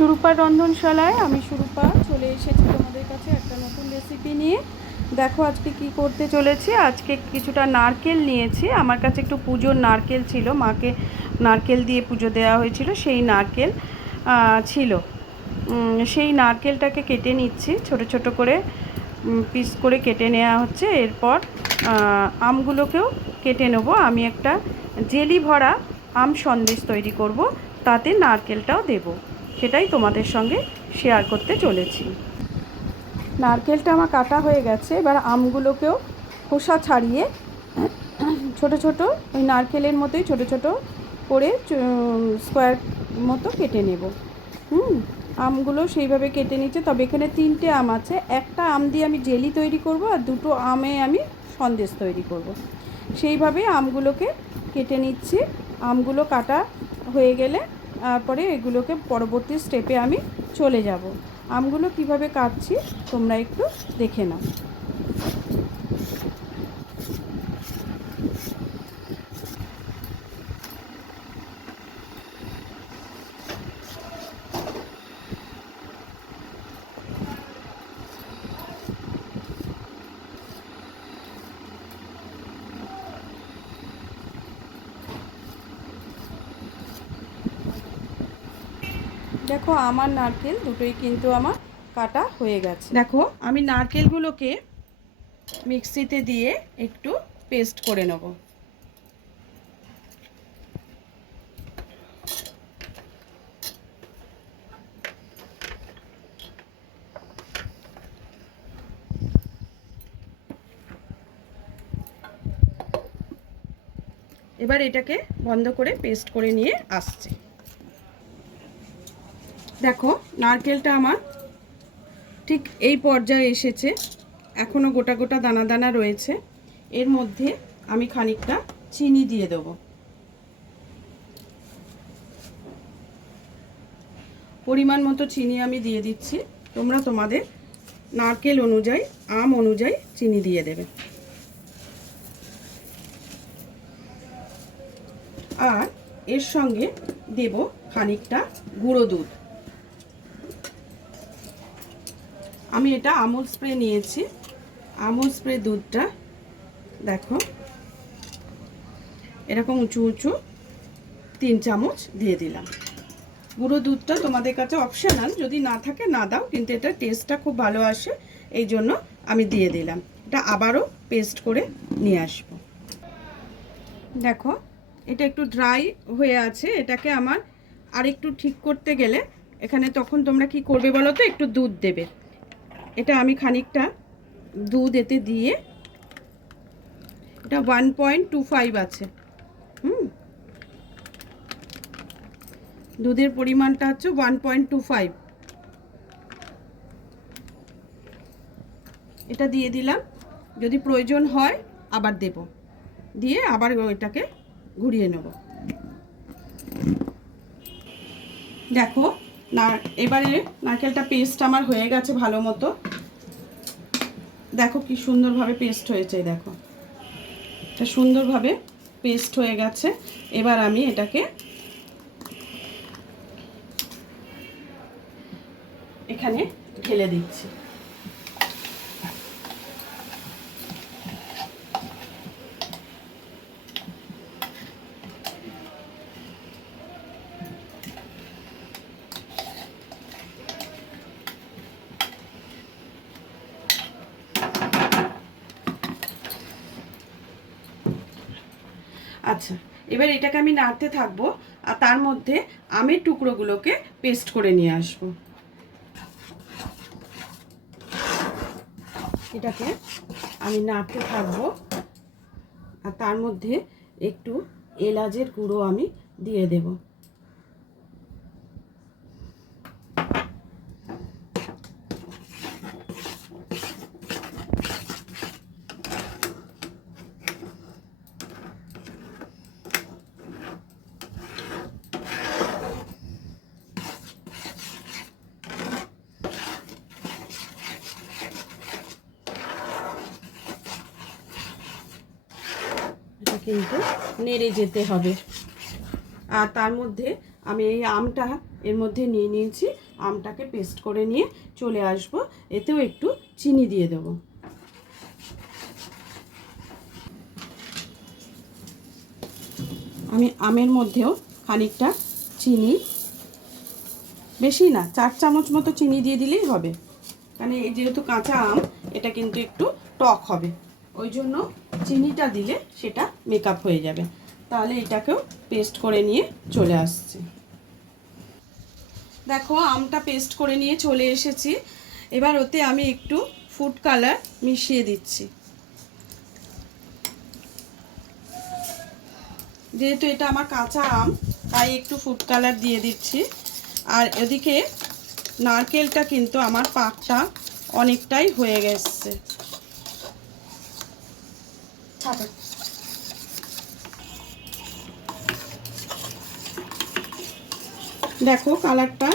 সুরূপার রন্ধনশালায় আমি সুরূপা চলে এসেছি তোমাদের কাছে একটা নতুন রেসিপি নিয়ে। দেখো আজকে কি করতে চলেছি। আজকে কিছুটা নারকেল নিয়েছি, আমার কাছে একটু পুজোর নারকেল ছিল, মাকে নারকেল দিয়ে পুজো দেওয়া হয়েছিল, সেই নারকেল ছিল। সেই নারকেলটাকে কেটে নিচ্ছি ছোট ছোট করে, পিস করে কেটে নেওয়া হচ্ছে। এরপর আমগুলোকেও কেটে নেব। আমি একটা জেলি ভরা আম সন্দেশ তৈরি করব, তাতে নারকেলটাও দেব, সেটাই তোমাদের সঙ্গে শেয়ার করতে চলেছি। নারকেলটা আমার কাটা হয়ে গেছে, এবার আমগুলোকেও খোসা ছাড়িয়ে ছোট ছোট ওই নারকেলের মতোই ছোট ছোট করে স্কোয়ার মতো কেটে নেব। আমগুলো সেইভাবে কেটে নিচ্ছে। তবে এখানে 3টে আম আছে, একটা আম দিয়ে আমি জেলি তৈরি করব আর 2টো আমে আমি সন্দেশ তৈরি করব। সেইভাবে আমগুলোকে কেটে নিচ্ছি। আমগুলো কাটা হয়ে গেলে তারপরে এগুলোকে পরবর্তী স্টেপে আমি চলে যাব। আমগুলো কিভাবে কাটছি তোমরা একটু দেখে নাও। দেখো আমার নারকেল দুটোই কিন্তু আমার কাটা হয়ে গেছে। দেখো আমি নারকেলগুলোকে মিক্সিতে দিয়ে একটু পেস্ট করে নেব। এবার এটাকে বন্ধ করে পেস্ট করে নিয়ে আসছি। দেখো নারকেলটা আমার ঠিক এই পর্যায়ে এসেছে, এখনো গোটা গোটা দানা দানা রয়েছে। এর মধ্যে আমি খানিকটা চিনি দিয়ে দেব। পরিমাণ মতো চিনি আমি দিয়ে দিচ্ছি, তোমরা তোমাদের নারকেল অনুযায়ী আম অনুযায়ী চিনি দিয়ে দেবে। আর এর সঙ্গে দেব খানিকটা গুঁড়ো দুধ। আমি এটা আমুল স্প্রে নিয়েছি, আমুল স্প্রে দুধটা দেখো এরকম উঁচু উঁচু 3 চামচ দিয়ে দিলাম। গুঁড়ো দুধটা তোমাদের কাছে অপশনাল, যদি না থাকে না দাও, কিন্তু এটা টেস্টটা খুব ভালো আসে, এই জন্য আমি দিয়ে দিলাম। এটা আবারও পেস্ট করে নিয়ে আসবো। দেখো এটা একটু ড্রাই হয়ে আছে, এটাকে আমার আরেকটু ঠিক করতে গেলে এখানে তখন তোমরা কি করবে বলো তো, একটু দুধ দেবে। এটা আমি খানিকটা দুধ এতে দিয়ে, এটা 1.25 আছে। দুধের পরিমাণটা হচ্ছে 1.25। এটা দিয়ে দিলাম, যদি প্রয়োজন হয় আবার দেব, দিয়ে আবার এটাকে ঘুরিয়ে নেব। দেখো এবারে নারকেলটা পেস্ট আমার হয়ে গেছে ভালো মতো। দেখো কি সুন্দরভাবে পেস্ট হয়েছে, দেখো এটা সুন্দরভাবে পেস্ট হয়ে গেছে। এবার আমি এটাকে এখানে ঢেলে দিচ্ছি। আচ্ছা, এবার এটাকে আমি নাড়তে থাকবো আর তার মধ্যে আমের টুকরোগুলোকে পেস্ট করে নিয়ে আসবো। এটাকে আমি নাড়তে থাকবো আর তার মধ্যে একটু এলাচের গুঁড়ো আমি দিয়ে দেব। কিন্তু নেড়ে যেতে হবে। আর তার মধ্যে আমি এই আমটা এর মধ্যে নিয়ে নিয়েছি। আমটাকে পেস্ট করে নিয়ে চলে আসব। এতেও একটু চিনি দিয়ে দেব। আমি আমের মধ্যেও খানিকটা চিনি, বেশি না, 4 চামচ মতো চিনি দিয়ে দিলেই হবে, কারণ এই যেহেতু কাঁচা আম এটা কিন্তু একটু টক হবে, ওই জন্য চিনিটা দিলে সেটা মেকআপ হয়ে যাবে। তাহলে এটাকেও পেস্ট করে নিয়ে চলে আসছি। দেখো আমটা পেস্ট করে নিয়ে চলে এসেছি। এবার ওতে আমি একটু ফুড কালার মিশিয়ে দিচ্ছি। যেহেতু এটা আমার কাঁচা আম তাই একটু ফুড কালার দিয়ে দিচ্ছি। আর এদিকে নারকেলটা কিন্তু আমার পাকটা অনেকটাই হয়ে গেছে। দেখো কালারটা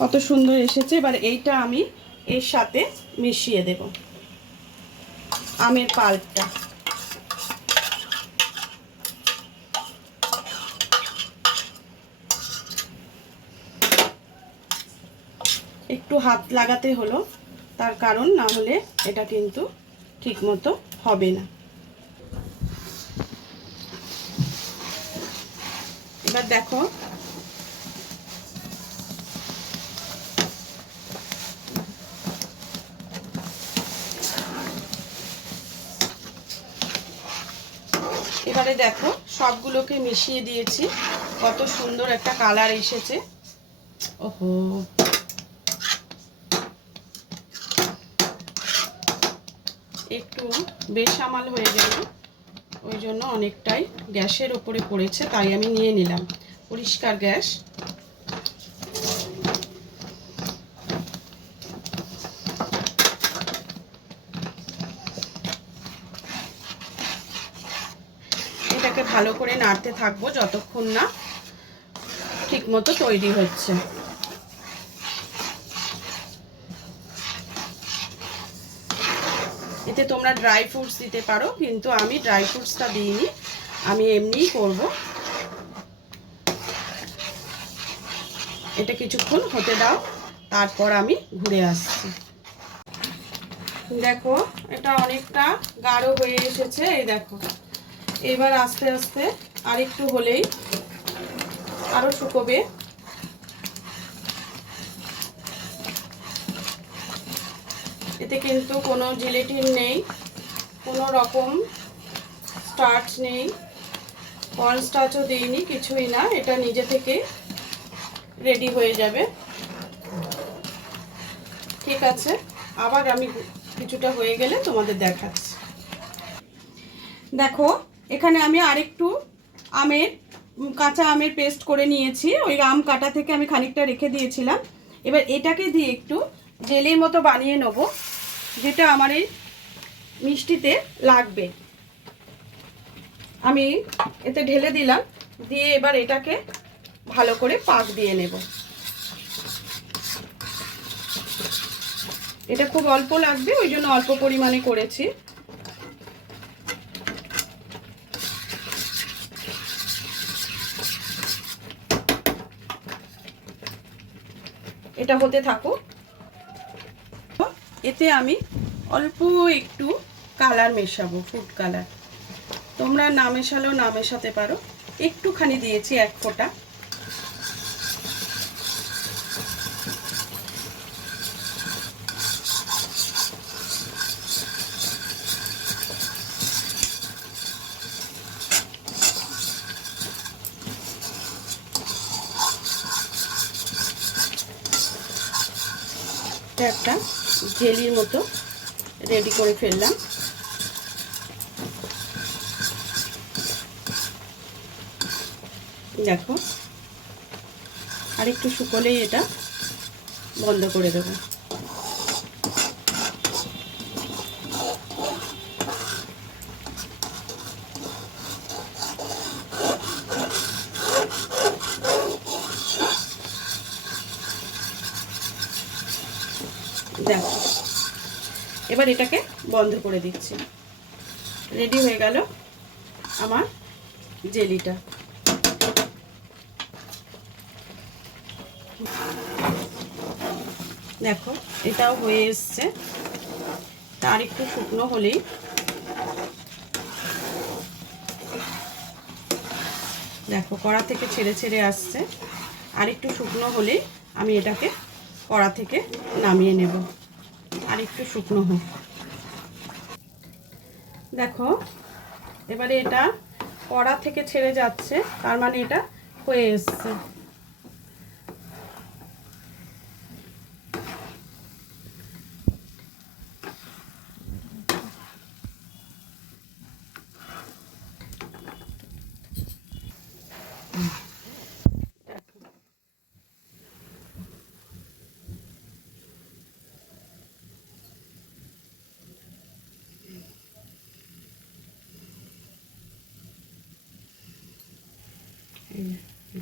কত সুন্দর এসেছে। এবার এইটা আমি এর সাথে মিশিয়ে দেব, আমের পাল্পটা। একটু হাত লাগাতে হলো, তার কারণ না হলে এটা কিন্তু ঠিক মতো হবে না। এবার দেখো এবারে দেখো সবগুলোকে মিশিয়ে দিয়েছি, কত সুন্দর একটা কালার এসেছে। ওহো, একটু বেসামাল হয়ে গেল, ওই জন্য অনেকটাই গ্যাসের ওপরে পড়েছে, তাই আমি নিয়ে নিলাম পরিষ্কার গ্যাস। এটাকে ভালো করে নাড়তে থাকবো যতক্ষণ না ঠিক মতো তৈরি হচ্ছে। এতে তোমরা ড্রাই ফ্রুটস দিতে পারো, কিন্তু আমি ড্রাই ফ্রুটসটা দিইনি, আমি এমনিই করব। এটা কিছুক্ষণ হতে দাও, তারপর আমি ঘুরে আসছি। দেখো এটা অনেকটা গাঢ় হয়ে এসেছে, এই দেখো। এবার আস্তে আস্তে আরেকটু হলেই আরো শুকোবে। এতে কিন্তু কোনো জিলেটিন নেই, কোনো রকম স্টার্চ নেই, কর্ন স্টার্চও দিইনি, কিছুই না। এটা নিজে থেকে রেডি হয়ে যাবে। ঠিক আছে, আবার আমি কিছুটা হয়ে গেলে তোমাদের দেখাচ্ছি। দেখো এখানে আমি আরেকটু কাঁচা আমের পেস্ট করে নিয়েছি। ওই আম কাটা থেকে আমি খানিকটা রেখে দিয়েছিলাম। এবার এটাকে দিয়ে একটু জেলির মতো বানিয়ে নেব, যেটা আমার এই মিষ্টিতে লাগবে। আমি এতে ঢেলে দিলাম, দিয়ে এবার এটাকে ভালো করে পাক দিয়ে নেব। এটা খুব অল্প লাগবে, ওই জন্য অল্প পরিমাণে করেছি। এটা হতে থাকুক। এতে আমি অল্প একটু কালার মেশাবো, ফুড কালার। তোমরা না মেশালেও না মেশাতে পারো, একটুখানি দিয়েছি, 1 ফোঁটা। একটা জেলির মতো রেডি করে ফেললাম। দেখো আর একটু শুকোলেই এটা বন্ধ করে দেব। দেখো এবার এটাকে বন্ধ করে দিচ্ছি। রেডি হয়ে গেল আমার জেলিটা। দেখো এটাও হয়ে এসছে। তার একটু শুকনো হলেই দেখো কড়া থেকে ছেড়ে ছেড়ে আসছে। আর একটু শুকনো হলেই আমি এটাকে কড়া থেকে নামিয়ে নেব। আর একটু শুকনো হোক। দেখো এবারে এটা কড়া থেকে ছেড়ে যাচ্ছে, তার মানে এটা হয়ে এসছে।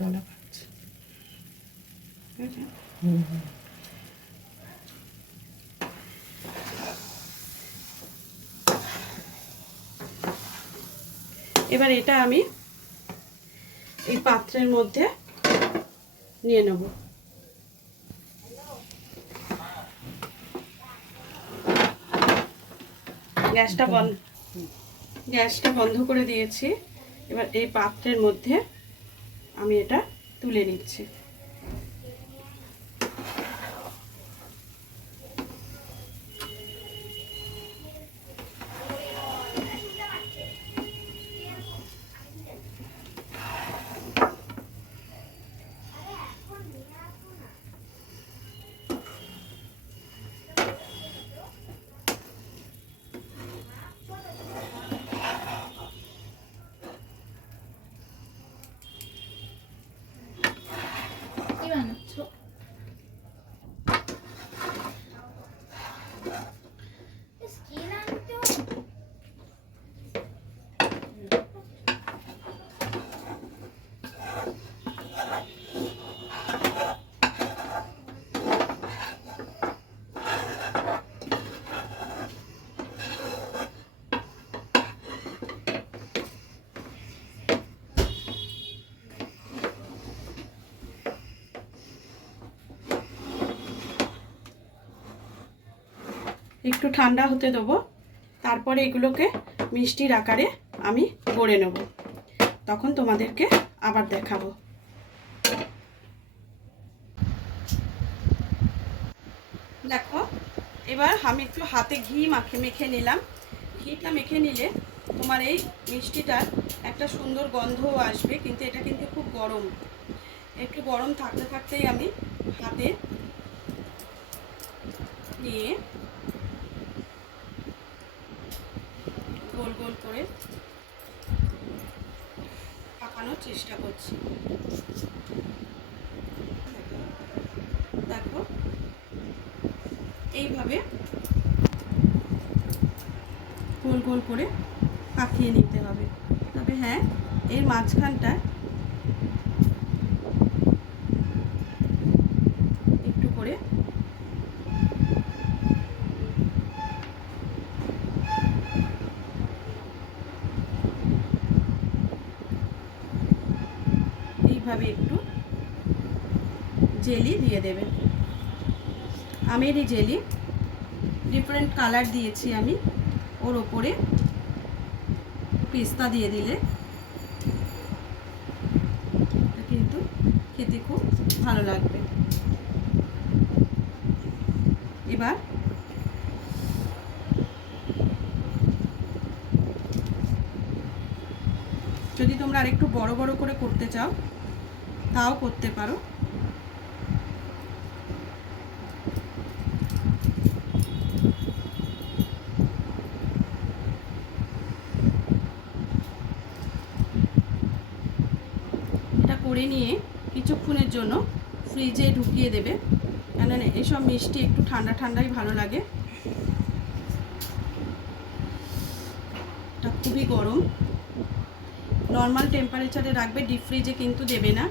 ডলা পাচ্ছে। এবার এটা আমি এই পাত্রের মধ্যে নিয়ে নেব। গ্যাসটা বন্ধ করে দিয়েছি। এবার এই পাত্রের মধ্যে আমি এটা তুলে নিচ্ছি। একটু ঠান্ডা হতে দেবো, তারপরে এগুলোকে মিষ্টির আকারে আমি গড়ে নেব। তখন তোমাদেরকে আবার দেখাবো। দেখো এবার আমি একটু হাতে ঘি মেখে নিলাম। ঘিটা মেখে নিলে তোমার এই মিষ্টিটার একটা সুন্দর গন্ধও আসবে, কিন্তু এটা কিন্তু খুব গরম। একটু গরম থাকতে থাকতেই আমি হাতে নিয়ে গোল গোল করে পাকানোর চেষ্টা করছি। দেখো এইভাবে গোল গোল করে পাকিয়ে নিতে হবে। তবে হ্যাঁ, এর মাঝখানটা একটু করে এইভাবে একটু জেলি দিয়ে দেবে। আমেরই জেলি, ডিফারেন্ট কালার দিয়েছি আমি। ওর ওপরে পেস্তা দিয়ে দিলে কিন্তু খেতে খুব ভালো লাগবে। এবার যদি তোমরা আরেকটু বড় বড় করে করতে চাও তাও করতে পারো। এটা করে নিয়ে কিছুক্ষণের জন্য ফ্রিজে ঢুকিয়ে দেবে, কেননা এসব মিষ্টি একটু ঠান্ডা ঠান্ডাই ভালো লাগে। এটা খুবই গরম, নর্মাল টেম্পারেচারে রাখবে, ডিপ ফ্রিজে কিন্তু দেবে না।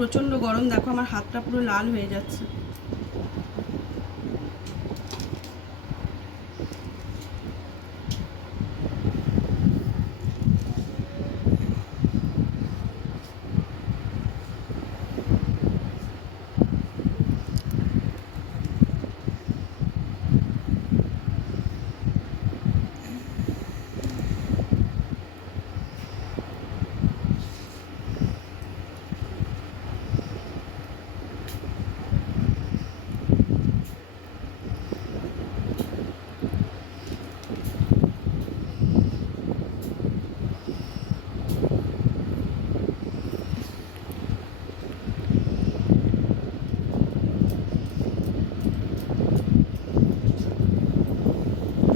প্রচণ্ড গরম, দেখো আমার হাতটা পুরো লাল হয়ে যাচ্ছে।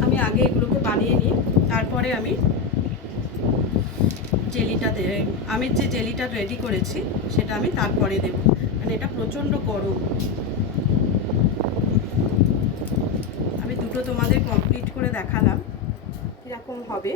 আমি আগে এগুলোকে বানিয়ে নিই, তারপরে আমি জেলিটা আমের যে জেলিটা রেডি করেছি সেটা আমি তারপরে দেবো, কারণ এটা প্রচণ্ড গরম। আমি দুটো তোমাদের কমপ্লিট করে দেখালাম কীরকম হবে।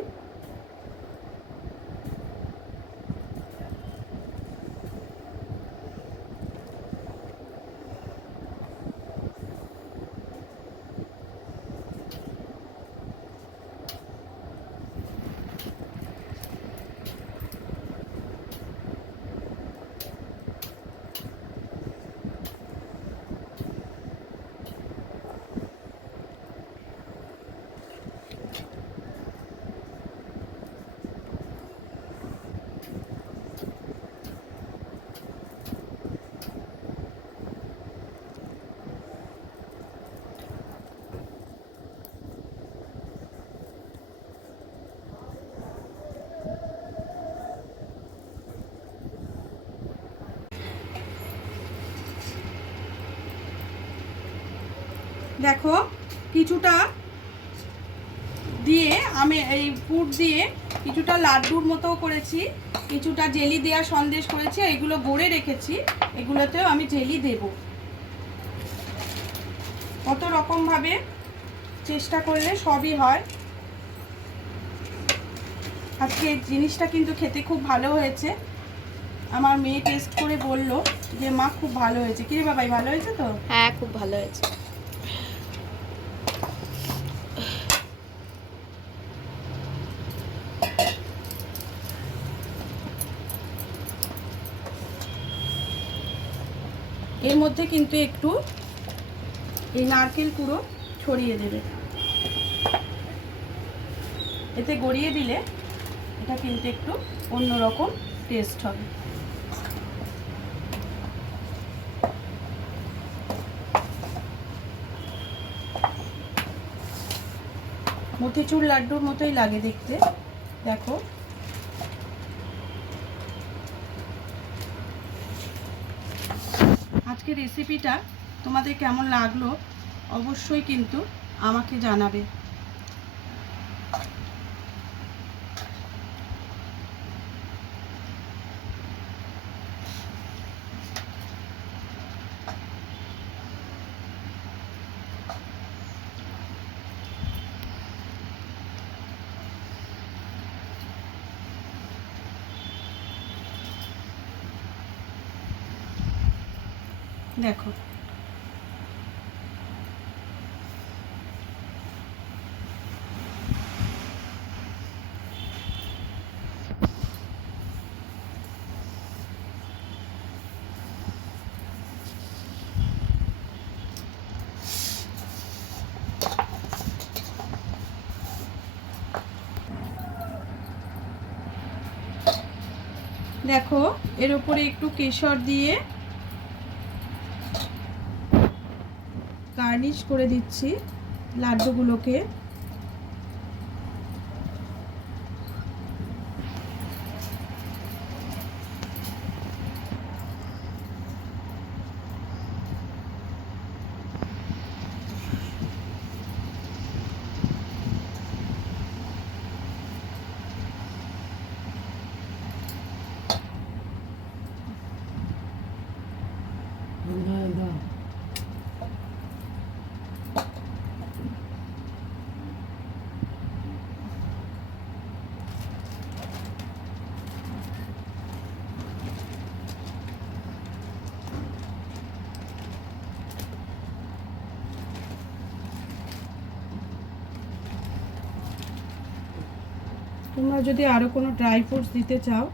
দেখো কিছুটা দিয়ে আমি এই পুর দিয়ে কিছুটা লাড্ডুর মতো করেছি, কিছুটা জেলি দেওয়া সন্দেশ করেছি, এগুলো গড়ে রেখেছি, এগুলোতেও আমি জেলি দেব। কত রকমভাবে চেষ্টা করলে সবই হয়। আজকে জিনিসটা কিন্তু খেতে খুব ভালো হয়েছে। আমার মেয়ে টেস্ট করে বলল যে মা খুব ভালো হয়েছে। কি রে বাবাই, ভালো হয়েছে তো? হ্যাঁ, খুব ভালো হয়েছে। এর মধ্যে কিন্তু একটু এই নারকেল কুড়ো ছড়িয়ে দেবে, এতে গড়িয়ে দিলে এটা কিন্তু একটু অন্যরকম টেস্ট হবে। মতিচুর লাড্ডুর মতোই লাগে দেখতে, দেখো। আজকে রেসিপিটা তোমাদের কেমন লাগলো অবশ্যই কিন্তু আমাকে জানাবে। দেখো দেখো এর উপরে একটু কেশর দিয়ে গার্নিশ করে দিচ্ছি লাড্ডুগুলোকে। তোমরা যদি আরও কোনো ড্রাই ফ্রুটস দিতে চাও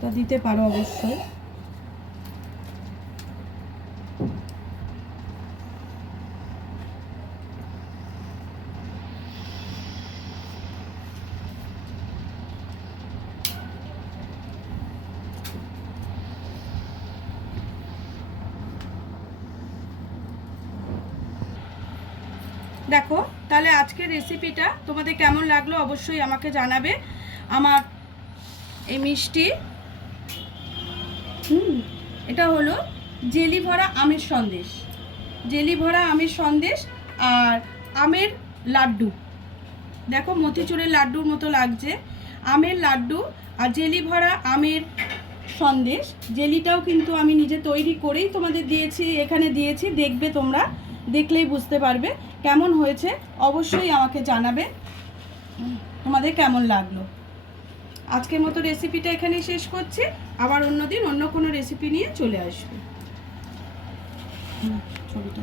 তা দিতে পারো অবশ্যই। দেখো তাহলে আজকের রেসিপিটা তোমাদের কেমন লাগলো অবশ্যই আমাকে জানাবে। আমার এই মিষ্টি এটা হলো জেলি ভরা আমের সন্দেশ, জেলি ভরা আমের সন্দেশ আর আমের লাড্ডু। দেখো মতিচুরের লাড্ডুর মতো লাগছে, আমের লাড্ডু আর জেলি ভরা আমের সন্দেশ। জেলিটাও কিন্তু আমি নিজে তৈরি করেই তোমাদের দিয়েছি, এখানে দিয়েছি, দেখবে তোমরা, দেখলেই বুঝতে পারবে কেমন হয়েছে। অবশ্যই আমাকে জানাবে তোমাদের কেমন লাগলো। আজকের মতো রেসিপিটা এখানেই শেষ করছি, আবার অন্য দিন অন্য কোনো রেসিপি নিয়ে চলে আসবে। ছবিটা